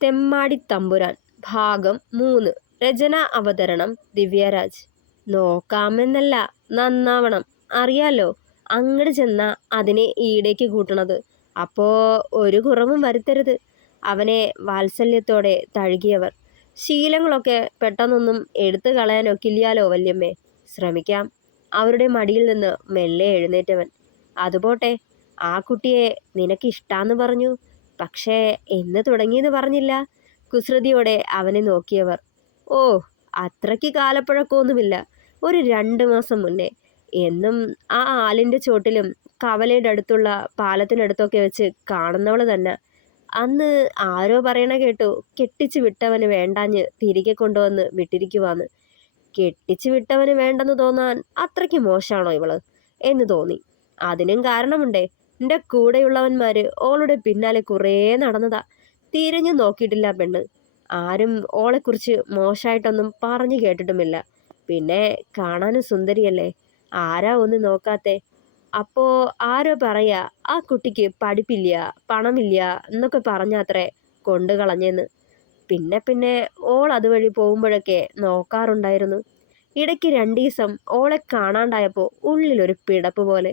തെമ്മാടി തമ്പുരാൻ ഭാഗം 3. രചന അവതരണം ദിവ്യരാജ്. നോക്കാമെന്നല്ല, നന്നാവണം. അറിയാലോ, അങ്ങട് ചെന്ന അതിനെ ഈടേക്ക് കൂട്ടണത്. അപ്പോ ഒരു കുറവും വരുത്തരുത്. അവനെ വാത്സല്യത്തോടെ തഴുകിയവർ. ശീലങ്ങളൊക്കെ പെട്ടെന്നൊന്നും എടുത്തു കളയാനൊക്കില്ലാലോ വല്യമ്മേ. ശ്രമിക്കാം. അവരുടെ മടിയിൽ നിന്ന് മെല്ലെ എഴുന്നേറ്റവൻ. അതുപോട്ടെ, ആ കുട്ടിയെ നിനക്കിഷ്ടാന്ന് പറഞ്ഞു. പക്ഷേ എന്ന് തുടങ്ങിയെന്ന് പറഞ്ഞില്ല. കുസൃതിയോടെ അവനെ നോക്കിയവർ. ഓ, അത്രയ്ക്ക് കാലപ്പഴക്കമൊന്നുമില്ല. ഒരു 2 മാസം മുന്നേ. എന്നും ആ ആലിൻ്റെ ചോട്ടിലും കവലയുടെ അടുത്തുള്ള പാലത്തിനടുത്തൊക്കെ വെച്ച് കാണുന്നവള് തന്നെ. അന്ന് ആരോ പറയണ കേട്ടു, കെട്ടിച്ചു വിട്ടവന് വേണ്ടാഞ്ഞ് തിരികെ കൊണ്ടുവന്ന് വിട്ടിരിക്കുവാന്ന്. കെട്ടിച്ചു വിട്ടവന് വേണ്ടെന്ന് തോന്നാൻ അത്രയ്ക്ക് മോശമാണോ ഇവള് എന്ന് തോന്നി. അതിനും കാരണമുണ്ടേ. എൻ്റെ കൂടെയുള്ളവന്മാര് ഓളുടെ പിന്നാലെ കുറേ നടന്നതാ. തിരിഞ്ഞു നോക്കിയിട്ടില്ല പെണ്ണ്. ആരും ഓളെക്കുറിച്ച് മോശമായിട്ടൊന്നും പറഞ്ഞു കേട്ടിട്ടുമില്ല. പിന്നെ കാണാനും സുന്ദരിയല്ലേ. ആരാ ഒന്ന് നോക്കാത്തെ. അപ്പോ ആരോ പറയാ ആ കുട്ടിക്ക് പഠിപ്പില്ല, പണമില്ല എന്നൊക്കെ പറഞ്ഞാത്രേ കൊണ്ടു കളഞ്ഞെന്ന്. പിന്നെ പിന്നെ ഓൾ അതുവഴി പോകുമ്പോഴൊക്കെ നോക്കാറുണ്ടായിരുന്നു. ഇടയ്ക്ക് 2 ദിവസം ഓളെ കാണാണ്ടായപ്പോൾ ഉള്ളിലൊരു പിടപ്പ് പോലെ.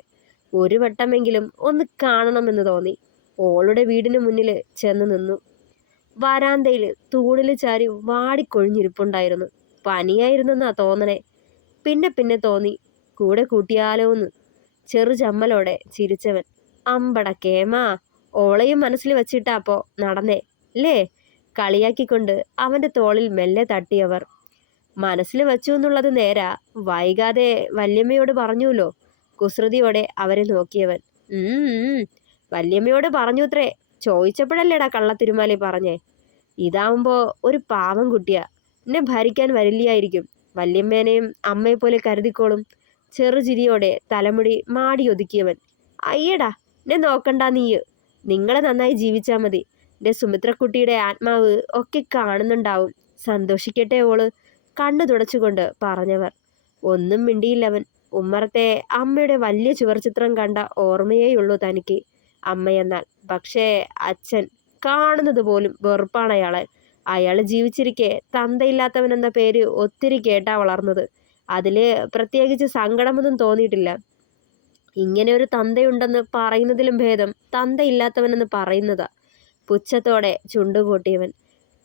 ഒരു വട്ടമെങ്കിലും ഒന്ന് കാണണമെന്ന് തോന്നി. ഓളുടെ വീടിന് മുന്നിൽ ചെന്ന് നിന്നു. വരാന്തയിൽ തൂണിൽ ചാരി വാടിക്കൊഴിഞ്ഞിരിപ്പുണ്ടായിരുന്നു. പനിയായിരുന്നെന്നാ തോന്നണേ. പിന്നെ പിന്നെ തോന്നി കൂടെ കൂട്ടിയാലോന്ന്. ചെറു ചമ്മലോടെ ചിരിച്ചവൻ. അമ്പടക്കേമാ, ഓളയും മനസ്സിൽ വച്ചിട്ടാപ്പോ നടന്നേ അല്ലേ? കളിയാക്കിക്കൊണ്ട് അവൻ്റെ തോളിൽ മെല്ലെ തട്ടിയവർ. മനസ്സിൽ വച്ചു എന്നുള്ളത് നേരാ. വൈകാതെ വല്യമ്മയോട് പറഞ്ഞുല്ലോ. കുസൃതിയോടെ അവരെ നോക്കിയവൻ. വല്യമ്മയോട് പറഞ്ഞുത്രേ. ചോദിച്ചപ്പോഴല്ലേടാ കള്ളത്തിരുമാലി പറഞ്ഞേ. ഇതാവുമ്പോ ഒരു പാവം കുട്ടിയാ. എന്നെ ഭരിക്കാൻ വരില്ലായിരിക്കും. വല്യമ്മേനെയും അമ്മയെ പോലെ കരുതിക്കോളും. ചെറുചിരിയോടെ തലമുടി മാടിയൊതുക്കിയവൻ. അയ്യടാ, എന്നെ നോക്കണ്ടാ നീയ്. നിങ്ങളെ നന്നായി ജീവിച്ചാ മതി. എൻ്റെ സുമിത്രക്കുട്ടിയുടെ ആത്മാവ് ഒക്കെ കാണുന്നുണ്ടാവും. സന്തോഷിക്കട്ടെ ഓള്. കണ്ണു തുടച്ചുകൊണ്ട് പറഞ്ഞവർ. ഒന്നും മിണ്ടിയില്ലവൻ. ഉമ്മറത്തെ അമ്മയുടെ വലിയ ചുവർചിത്രം കണ്ട ഓർമ്മയേയുള്ളൂ തനിക്ക് അമ്മയെന്നാൽ. പക്ഷേ അച്ഛൻ കാണുന്നത് പോലും വെറുപ്പാണ് അയാളെ. അയാൾ ജീവിച്ചിരിക്കെ തന്തയില്ലാത്തവനെന്ന പേര് ഒത്തിരി കേട്ടാ വളർന്നത്. അതില് പ്രത്യേകിച്ച് സങ്കടമൊന്നും തോന്നിയിട്ടില്ല. ഇങ്ങനെ ഒരു തന്തയുണ്ടെന്ന് പറയുന്നതിലും ഭേദം തന്തയില്ലാത്തവനെന്ന് പറയുന്നതാ. പുച്ഛത്തോടെ ചുണ്ടുകൂട്ടിയവൻ.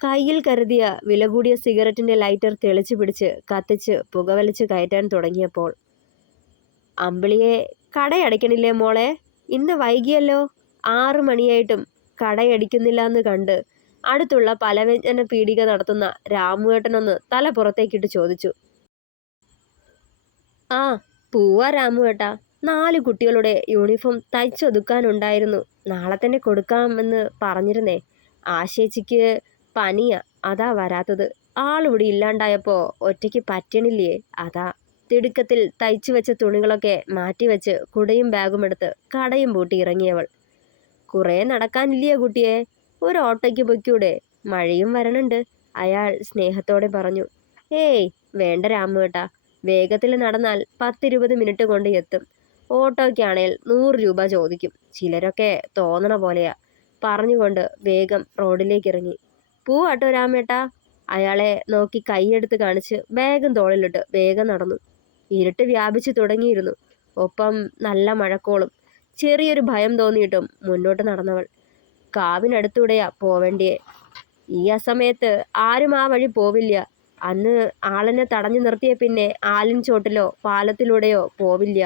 കയ്യിൽ കരുതിയ വില കൂടിയ സിഗരറ്റിന്റെ ലൈറ്റർ തെളിച്ചു പിടിച്ച് കത്തിച്ച് പുകവലിച്ച് കയറ്റാൻ തുടങ്ങിയപ്പോൾ, അമ്പിളിയെ, കടയടയ്ക്കണില്ലേ മോളെ? ഇന്ന് വൈകിയല്ലോ. 6 മണിയായിട്ടും കടയടിക്കുന്നില്ല എന്ന് കണ്ട് അടുത്തുള്ള പലവ്യഞ്ജന പീടിക നടത്തുന്ന രാമുവേട്ടനൊന്ന് തല പുറത്തേക്കിട്ട് ചോദിച്ചു. ആ, പൂവാ രാമുവേട്ടാ. 4 കുട്ടികളുടെ യൂണിഫോം തയ്ച്ചൊതുക്കാനുണ്ടായിരുന്നു. നാളെ തന്നെ കൊടുക്കാമെന്ന് പറഞ്ഞിരുന്നേ. ആശേച്ചിക്ക് പനിയാ, അതാ വരാത്തത്. ആളിവിടെ ഇല്ലാണ്ടായപ്പോ ഒറ്റയ്ക്ക് പറ്റണില്ലേ, അതാ. തിടുക്കത്തിൽ തയ്ച്ചു വെച്ച തുണികളൊക്കെ മാറ്റിവെച്ച് കുടയും ബാഗും എടുത്ത് കടയും പൂട്ടി ഇറങ്ങിയവൾ. കുറേ നടക്കാനില്ലേ കുട്ടിയെ? ഒരു ഓട്ടോയ്ക്ക് പൊയ്ക്കൂടെ? മഴയും വരണുണ്ട്, അയാൾ സ്നേഹത്തോടെ പറഞ്ഞു. ഏയ് വേണ്ട രാമുവേട്ടാ. വേഗത്തിൽ നടന്നാൽ 10-20 മിനിറ്റ് കൊണ്ട് എത്തും. ഓട്ടോയ്ക്കാണേൽ 100 രൂപ ചോദിക്കും. ചിലരൊക്കെ തോന്നണ പോലെയാ. പറഞ്ഞുകൊണ്ട് വേഗം റോഡിലേക്ക് ഇറങ്ങി. പൂവാട്ടോ രാമേട്ടാ. അയാളെ നോക്കി കൈയെടുത്ത് കാണിച്ച് ബാഗും തോളിലിട്ട് വേഗം നടന്നു. ഇരുട്ട് വ്യാപിച്ചു തുടങ്ങിയിരുന്നു. ഒപ്പം നല്ല മഴക്കോളും. ചെറിയൊരു ഭയം തോന്നിയിട്ടും മുന്നോട്ട് നടന്നവൾ. കാവിനടുത്തൂടെയാ പോവേണ്ടിയേ. ഈ അസമയത്ത് ആരും ആ വഴി പോവില്ല. അന്ന് ആളെന്നെ തടഞ്ഞു നിർത്തിയ പിന്നെ ആലിൻ ചോട്ടിലോ പാലത്തിലൂടെയോ പോവില്ല.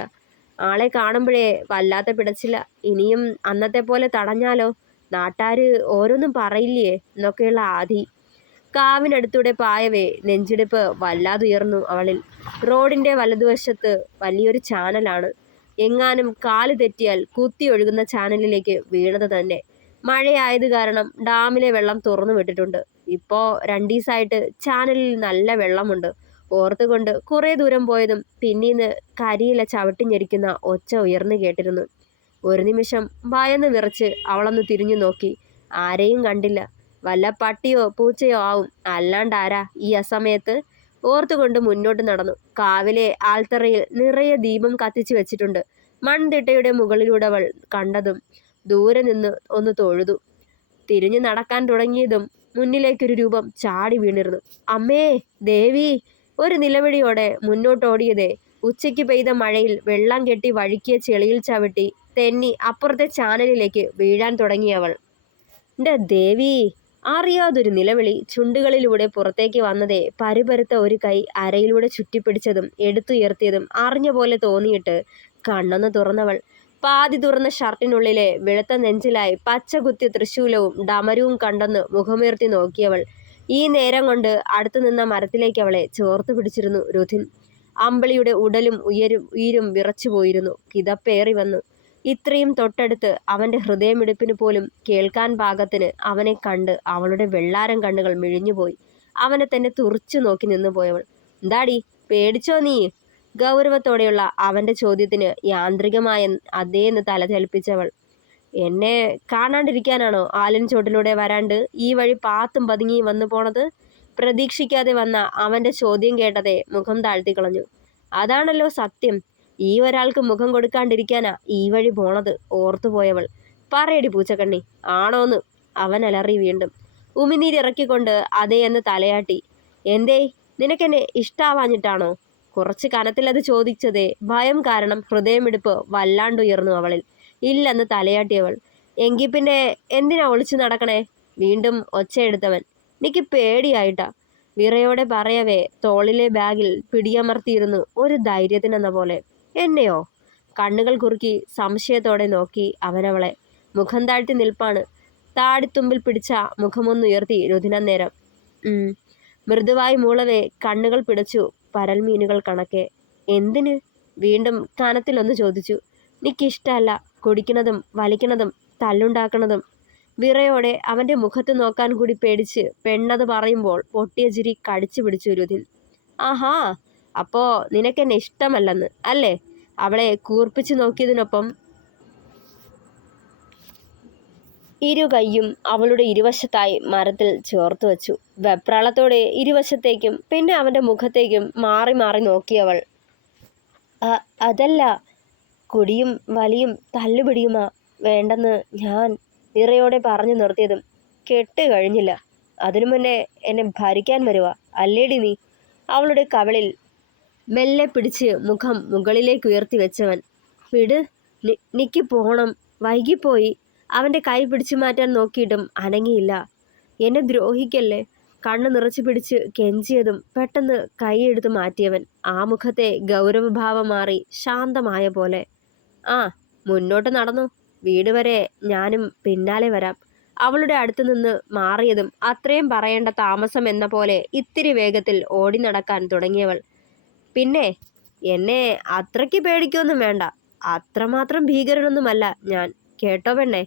ആളെ കാണുമ്പോഴേ വല്ലാത്ത പിടച്ചില്ല. ഇനിയും അന്നത്തെ പോലെ തടഞ്ഞാലോ? നാട്ടാര് ഓരോന്നും പറയില്ലേ എന്നൊക്കെയുള്ള ആധി. കാവിനടുത്തൂടെ പായവേ നെഞ്ചിടിപ്പ് വല്ലാതുയർന്നു അവളിൽ. റോഡിന്റെ വലതുവശത്ത് വലിയൊരു ചാനലാണ്. എങ്ങാനും കാല് തെറ്റിയാൽ കുത്തി ഒഴുകുന്ന ചാനലിലേക്ക് വീണത് തന്നെ. മഴയായത് കാരണം ഡാമിലെ വെള്ളം തുറന്നു വിട്ടിട്ടുണ്ട്. ഇപ്പോ 2 ദിവസമായിട്ട് ചാനലിൽ നല്ല വെള്ളമുണ്ട്. ഓർത്തുകൊണ്ട് കുറേ ദൂരം പോയതും പിന്നീന്ന് കരിയില ചവിട്ടിഞ്ഞെരിക്കുന്ന ഒച്ച ഉയർന്നു കേട്ടിരുന്നു. ഒരു നിമിഷം ഭയന്ന് വിറച്ച് അവളൊന്ന് തിരിഞ്ഞു നോക്കി. ആരെയും കണ്ടില്ല. വല്ല പട്ടിയോ പൂച്ചയോ ആവും, അല്ലാണ്ടാരാ ഈ അസമയത്ത്? ഓർത്തുകൊണ്ട് മുന്നോട്ട് നടന്നു. കാവിലെ ആൽത്തറയിൽ നിറയെ ദീപം കത്തിച്ചു വെച്ചിട്ടുണ്ട്. മൺതിട്ടയുടെ മുകളിലൂടെ അവൾ കണ്ടതും ദൂരെ നിന്ന് ഒന്ന് തൊഴുതു. തിരിഞ്ഞു നടക്കാൻ തുടങ്ങിയതും മുന്നിലേക്കൊരു രൂപം ചാടി വീണിരുന്നു. അമ്മേ, ദേവി! ഒരു നിലവിളിയോടെ മുന്നോട്ടോടിയതേ ഉച്ചയ്ക്ക് പെയ്ത മഴയിൽ വെള്ളം കെട്ടി വഴുക്കിയ ചെളിയിൽ ചവിട്ടി തെന്നി അപ്പുറത്തെ ചാനലിലേക്ക് വീഴാൻ തുടങ്ങിയവൾ. എൻ്റെ ദേവി! അറിയാതൊരു നിലവിളി ചുണ്ടുകളിലൂടെ പുറത്തേക്ക് വന്നതേ പരുപരുത്ത ഒരു കൈ അരയിലൂടെ ചുറ്റിപ്പിടിച്ചതും എടുത്തുയർത്തിയതും അറിഞ്ഞ പോലെ തോന്നിയിട്ട് കണ്ണൊന്ന് തുറന്നവൾ. പാതി തുറന്ന ഷർട്ടിനുള്ളിലെ വെളുത്ത നെഞ്ചിലായി പച്ച കുത്തിയ തൃശൂലവും ഡമരുവും കണ്ടെന്ന് മുഖമുയർത്തി നോക്കിയവൾ. ഈ നേരം കൊണ്ട് അടുത്തു നിന്ന മരത്തിലേക്ക് അവളെ ചോർത്തു പിടിച്ചിരുന്നു രുധിൻ. അമ്പിളിയുടെ ഉടലും ഉയരും വിറച്ചു പോയിരുന്നു. കിതപ്പേറി വന്നു. ഇത്രയും തൊട്ടടുത്ത് അവൻ്റെ ഹൃദയമിടിപ്പിന് പോലും കേൾക്കാൻ പാകത്തിന് അവനെ കണ്ട് അവളുടെ വെള്ളാരം കണ്ണുകൾ മിഴിഞ്ഞുപോയി. അവനെ തന്നെ തുറിച്ചു നോക്കി നിന്നു പോയവൾ. എന്താടി, പേടിച്ചോ നീ? ഗൗരവത്തോടെയുള്ള അവൻ്റെ ചോദ്യത്തിന് യാന്ത്രികമായ അതേന്ന് തല ചലിപ്പിച്ചവൾ. എന്നെ കാണാണ്ടിരിക്കാനാണോ ആലിൻ ചോട്ടിലൂടെ വരാണ്ട് ഈ വഴി പാത്തും പതുങ്ങി വന്നു പോണത്? പ്രതീക്ഷിക്കാതെ വന്ന അവൻ്റെ ചോദ്യം കേട്ടതേ മുഖം താഴ്ത്തിക്കളഞ്ഞു. അതാണല്ലോ സത്യം. ഈ ഒരാൾക്ക് മുഖം കൊടുക്കാണ്ടിരിക്കാനാ ഈ വഴി പോണത് ഓർത്തുപോയവൾ. പറയടി പൂച്ചക്കണ്ണി, ആണോന്ന്? അവൻ അലറി വീണ്ടും. ഉമിനീരിറക്കിക്കൊണ്ട് അതേ എന്ന് തലയാട്ടി. എന്തേ, നിനക്കെന്നെ ഇഷ്ടാവാഞ്ഞിട്ടാണോ? കുറച്ച് കനത്തിലത് ചോദിച്ചതേ ഭയം കാരണം ഹൃദയമിടിപ്പ് വല്ലാണ്ടുയർന്നു അവളിൽ. ഇല്ലെന്ന് തലയാട്ടിയവൾ. എങ്കിൽ പിന്നെ എന്തിനാ ഒളിച്ചു നടക്കണേ? വീണ്ടും ഒച്ചയെടുത്തവൻ. എനിക്ക് പേടിയായിട്ടാ. വിറയോടെ പറയവേ തോളിലെ ബാഗിൽ പിടിയമർത്തിയിരുന്നു ഒരു ധൈര്യത്തിനെന്ന പോലെ. എന്നെയോ? കണ്ണുകൾ കുറുക്കി സംശയത്തോടെ നോക്കി അവനവളെ. മുഖം താഴ്ത്തി നിൽപ്പാണ്. താടിത്തുമ്പിൽ പിടിച്ച മുഖമൊന്നുയർത്തി രുധിനന്നേരം. മൃദുവായി മൂളവേ കണ്ണുകൾ പിടച്ചു പരൽമീനുകൾ കണക്കെ. എന്തിന്? വീണ്ടും കനത്തിലൊന്ന് ചോദിച്ചു. എനിക്കിഷ്ടമല്ല കുടിക്കുന്നതും വലിക്കുന്നതും തല്ലുണ്ടാക്കുന്നതും. വിറയോടെ അവൻ്റെ മുഖത്ത് നോക്കാൻ കൂടി പേടിച്ച് പെണ്ണത് പറയുമ്പോൾ പൊട്ടിയ ചിരി കടിച്ചു പിടിച്ചു രുധിൻ. ആഹാ, അപ്പോ നിനക്കെന്നെ ഇഷ്ടമല്ലെന്ന് അല്ലേ? അവളെ കൂർപ്പിച്ചു നോക്കിയതിനൊപ്പം ഇരു കൈയും അവളുടെ ഇരുവശത്തായി മരത്തിൽ ചേർത്തു വച്ചു. വെപ്രാളത്തോടെ ഇരുവശത്തേക്കും പിന്നെ അവൻ്റെ മുഖത്തേക്കും മാറി മാറി നോക്കിയവൾ. അതല്ല, കുടിയും വലിയും തല്ലുപിടിയുമാ വേണ്ടെന്ന് ഞാൻ വിറയോടെ പറഞ്ഞു നിർത്തിയതും കെട്ട് കഴിഞ്ഞില്ല. അതിനു മുന്നേ എന്നെ ഭരിക്കാൻ വരുക അല്ലേടി നീ? അവളുടെ കവളിൽ മെല്ലെ പിടിച്ച് മുഖം മുകളിലേക്ക് ഉയർത്തി വെച്ചവൻ. വിട്, നിക്ക് പോണം, വൈകിപ്പോയി. അവൻ്റെ കൈ പിടിച്ചു മാറ്റാൻ നോക്കിയിട്ടും അനങ്ങിയില്ല. എന്നെ ദ്രോഹിക്കല്ലേ? കണ്ണ് നിറച്ചു പിടിച്ച് കെഞ്ചിയതും പെട്ടെന്ന് കൈയെടുത്ത് മാറ്റിയവൻ. ആ മുഖത്തെ ഗൗരവഭാവം മാറി ശാന്തമായ പോലെ. ആ, മുന്നോട്ട് നടന്നു. വീട് വരെ ഞാനും പിന്നാലെ വരാം. അവളുടെ അടുത്ത് നിന്ന് മാറിയതും അത്രയും പറയേണ്ട താമസം എന്ന പോലെ ഇത്തിരി വേഗത്തിൽ ഓടി നടക്കാൻ തുടങ്ങിയവൾ. പിന്നെ എന്നെ അത്രയ്ക്ക് പേടിക്കൊന്നും വേണ്ട. അത്രമാത്രം ഭീകരനൊന്നുമല്ല ഞാൻ, കേട്ടോ പെണ്ണെ?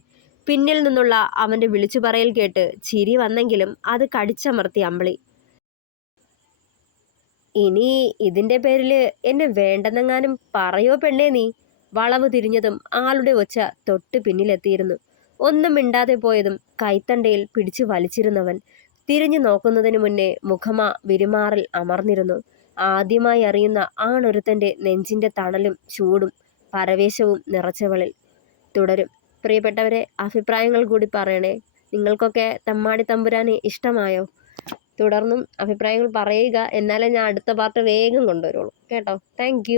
പിന്നിൽ നിന്നുള്ള അവൻ്റെ വിളിച്ചു പറയൽ കേട്ട് ചിരി വന്നെങ്കിലും അത് കടിച്ചമർത്തി അമ്പിളി. ഇനി ഇതിൻ്റെ പേരിൽ എന്നെ വേണ്ടെന്നെങ്ങാനും പറയോ പെണ്ണേ നീ? വളവ് തിരിഞ്ഞതും ആളുടെ ഒച്ച തൊട്ട് പിന്നിലെത്തിയിരുന്നു. ഒന്നും മിണ്ടാതെ പോയതും കൈത്തണ്ടയിൽ പിടിച്ചു വലിച്ചിരുന്നവൻ തിരിഞ്ഞു നോക്കുന്നതിന് മുന്നേ മുഖമ വിരുമാറിൽ അമർന്നിരുന്നു. ആദ്യമായി അറിയുന്ന ആണൊരുത്തൻ്റെ നെഞ്ചിൻ്റെ തണലും ചൂടും പരവേശവും നിറച്ചവളിൽ. തുടരും. പ്രിയപ്പെട്ടവരെ, അഭിപ്രായങ്ങൾ കൂടി പറയണേ. നിങ്ങൾക്കൊക്കെ തെമ്മാടി തമ്പുരാനെ ഇഷ്ടമായോ? തുടർന്നും അഭിപ്രായങ്ങൾ പറയുക, എന്നാലേ ഞാൻ അടുത്ത പാർട്ട് വേഗം കൊണ്ടുവരുള്ളൂ കേട്ടോ. താങ്ക്